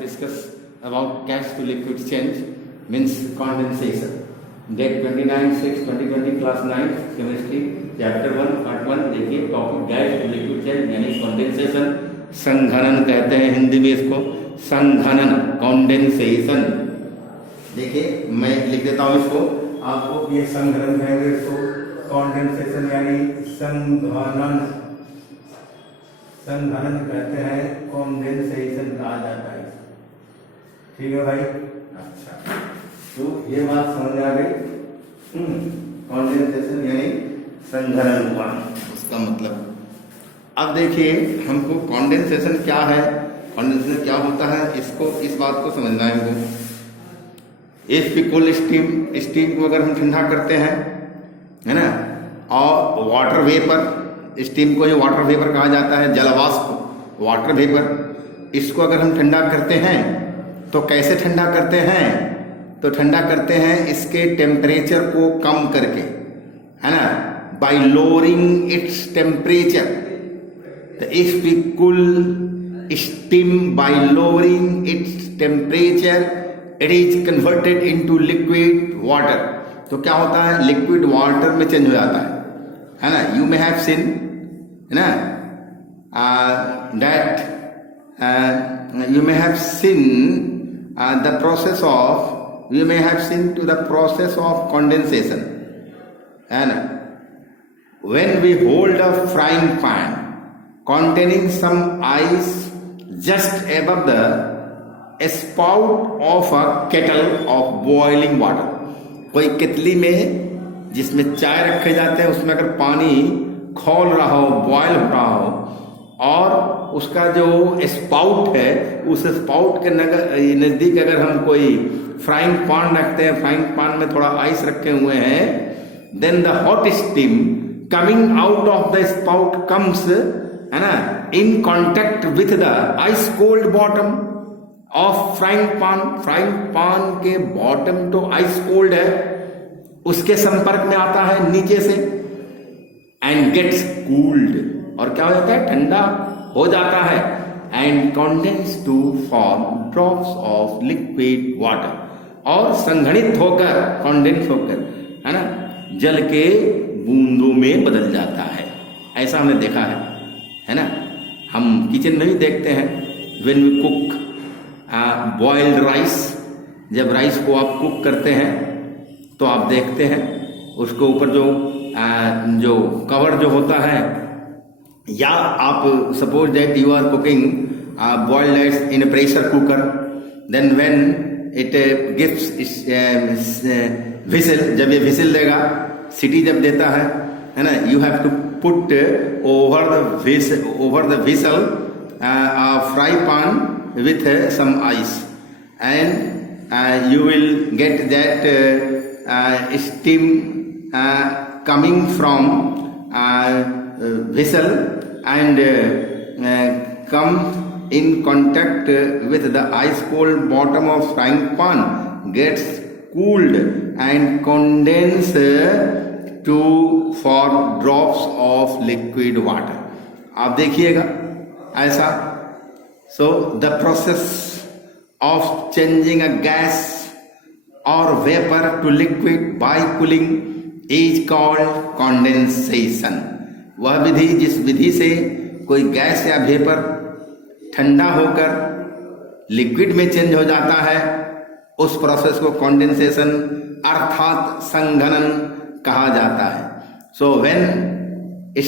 Discuss about gas to liquid change means condensation. Date 29/6/2020 class 9 chemistry chapter 1 part 1 देखिए topic gas to liquid change यानी condensation, संघनन कहते हैं हिंदी में इसको, संघनन कंडेंसेशन। देखिए मैं लिख देता हूँ इसको, आपको ये संघनन कहेंगे, इसको कंडेंसेशन यानी संघनन, संघनन कहते हैं, कंडेंसेशन कहा जाता है। ठीक है भाई, अच्छा तो ये बात समझ आ गई। कंडेंसेशन यानी संघनन हुआ उसका मतलब। अब देखिए हमको कंडेंसेशन क्या है, कंडेंसेशन क्या होता है, इसको इस बात को समझना है हमको। If we cool steam, steam को अगर हम ठंडा करते हैं, है ना, और वाटर वेपर, स्टीम को ही वाटर वेपर कहा जाता है, जलवाष्प वाटर वेपर, इसको अगर हम ठंडा करते हैं तो कैसे ठंडा करते हैं, तो ठंडा करते हैं इसके टेम्परेचर को कम करके, है ना, बाय लोअरिंग इट्स टेम्परेचर। तो if we cool steam by lowering its temperature it is converted into liquid water. तो क्या होता है, लिक्विड वाटर में चेंज हो जाता है ना। यू मे हैव सीन, है ना, that you may have seen the process of, you may have seen to the process of condensation, and when we hold a frying pan containing some ice just above the spout of a kettle of boiling water, कोई केतली में जिसमें चाय रखे जाते हैं उसमें अगर पानी खौल रहा हो, बॉयल हो रहा हो, और उसका जो स्पाउट है उस स्पाउट के नजदीक अगर हम कोई फ्राइंग पैन रखते हैं, फ्राइंग पैन में थोड़ा आइस रखे हुए हैं, then the hot steam coming out of the spout comes, है ना, in contact with the ice cold bottom of frying pan. Frying pan के बॉटम तो आइस कोल्ड है, उसके संपर्क में आता है नीचे से, एंड गेट्स कूल्ड, और क्या हो जाता है, ठंडा हो जाता है, and condense to form drops of liquid water, और संघनित होकर, कंडेंस होकर, है ना, जल के बूंदों में बदल जाता है। ऐसा हमने देखा है ना, हम किचन में भी देखते हैं, when we cook boiled rice, जब राइस को आप कुक करते हैं तो आप देखते हैं उसको ऊपर जो कवर जो होता है, या आप suppose that you are cooking boiled rice in a pressure cooker, then when it gives whistle, जब ये व्हिसल देगा, सीटी जब देता है ना, you have to put over the whistle fry pan with some ice, and you will get that steam coming from vessel and come in contact with the ice cold bottom of frying pan, gets cooled and condense to form drops of liquid water। आप देखिएगा ऐसा। So the process of changing a gas or vapor to liquid by cooling is called condensation. वह विधि जिस विधि से कोई gas या vapour ठंडा होकर लिक्विड में चेंज हो जाता है, उस प्रोसेस को कंडेंसेशन अर्थात संघनन कहा जाता है। So when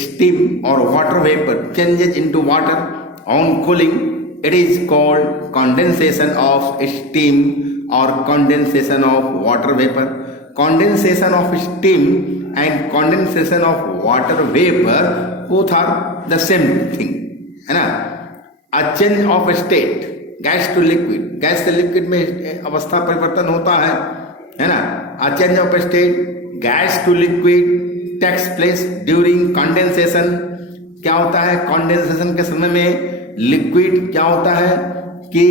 steam or water vapour changes into water on cooling it is called condensation of steam or condensation of water vapour. Condensation of steam and condensation of water vapor both are the same thing, है ना। A change of state, gas to liquid, gas से liquid में अवस्था परिवर्तन होता है ना। A change of state, gas to liquid takes place during condensation। क्या होता है, कंडेंसेशन के समय में लिक्विड क्या होता है कि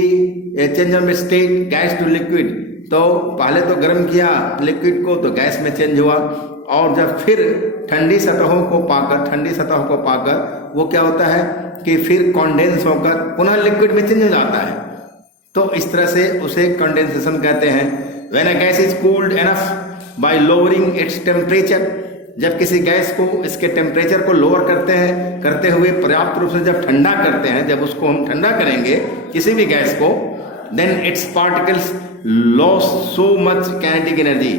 change of state, gas to liquid, तो पहले तो गर्म किया लिक्विड को तो गैस में चेंज हुआ, और जब फिर ठंडी सतहों को पाकर वो क्या होता है कि फिर कंडेंस होकर पुनः लिक्विड में चेंज हो जाता है। तो इस तरह से उसे कंडेंसेशन कहते हैं। When a gas is cooled enough bye lowering its temperature, जब किसी गैस को इसके टेम्परेचर को लोअर करते हुए पर्याप्त रूप से जब ठंडा करते हैं, जब उसको हम ठंडा करेंगे किसी भी गैस को, then its particles lose so much kinetic energy,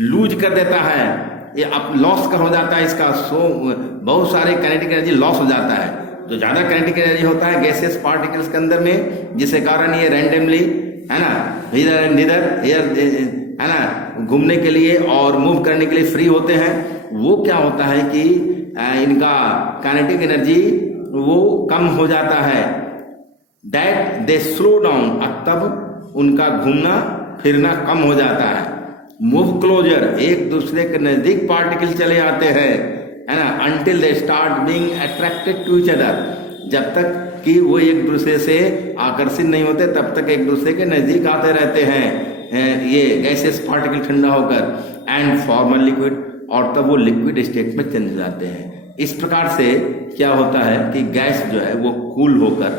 lose कर देता है, ये अब लॉस कर हो जाता है इसका, बहुत सारे काइनेटिक एनर्जी लॉस हो जाता है। जो ज़्यादा काइनेटिक एनर्जी होता है गैसियस पार्टिकल्स के अंदर में, जिसके कारण ये रैंडमली, है ना, इधर एंड इधर, है ना, घूमने के लिए और मूव करने के लिए फ्री होते हैं, वो क्या होता है कि इनका काइनेटिक एनर्जी वो कम हो जाता है, दैट दे स्लो डाउन, तब उनका घूमना फिरना कम हो जाता है। मूव क्लोजर, एक दूसरे के नजदीक पार्टिकल चले आते हैं, है ना, until they start being attracted to each other, जब तक कि वो एक दूसरे से आकर्षित नहीं होते तब तक एक दूसरे के नजदीक आते रहते हैं ये गैसेस पार्टिकल ठंडा होकर, एंड फॉर्मल लिक्विड, और तब वो लिक्विड स्टेट में चले जाते हैं। इस प्रकार से क्या होता है कि गैस जो है वो कूल होकर,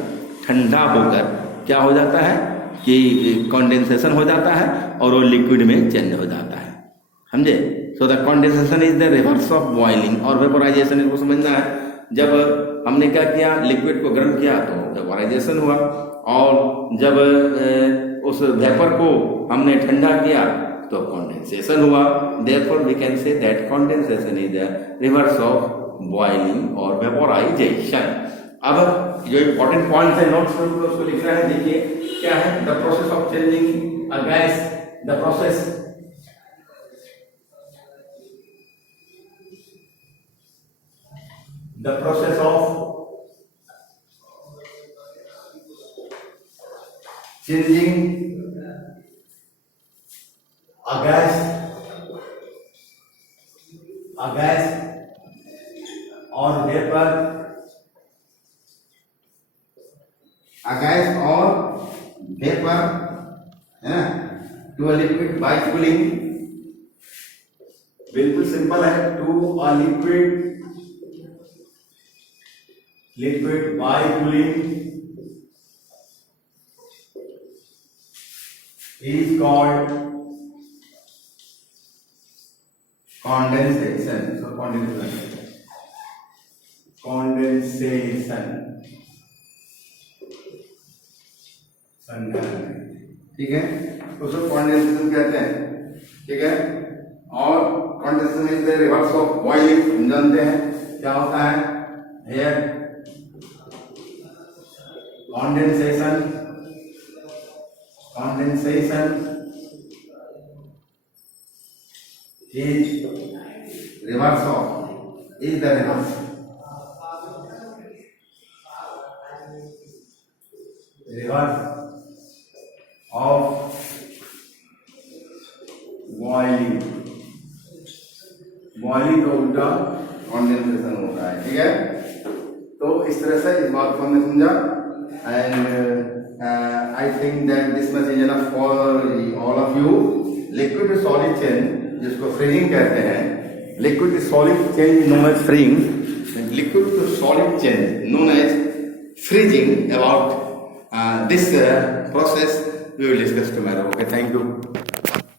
ठंडा होकर क्या हो जाता है कि कंडेंसेशन हो जाता है और वो लिक्विड में चेंज हो जाता है, समझे। So the condensation is the reverse of boiling और वेपोराइजेशन, इसको समझना है। जब हमने क्या किया, लिक्विड को गर्म किया तो वेपोराइजेशन हुआ, और जब उस वेपर को हमने ठंडा किया तो कंडेंसेशन हुआ। Therefore we can say that condensation is the reverse of boiling और वेपोराइजेशन। अब जो इंपॉर्टेंट पॉइंट है नोट्स में उसको लिखना है, देखिए क्या है, the process of changing a gas, the process of changing a gas or vapor, है ना, to a liquid by cooling. बिल्कुल सिंपल है, to a liquid by cooling is called condensation. So condensation, ठीक है, उसको कंडेंसेशन कहते हैं, ठीक है। और condensation is the reverse of boiling, हम जानते हैं क्या होता है, here condensation is reverse of, is the reverse of boiling का उल्टा कंडेंसेशन होता है, ठीक है। तो इस तरह से इस बात को हमने समझा, and I think that this much is enough for all of you. Liquid to solid change, जिसको फ्रीजिंग कहते हैं, liquid to solid change known as freezing, liquid to solid change known as freezing. About this process we will discuss tomorrow. Okay, thank you.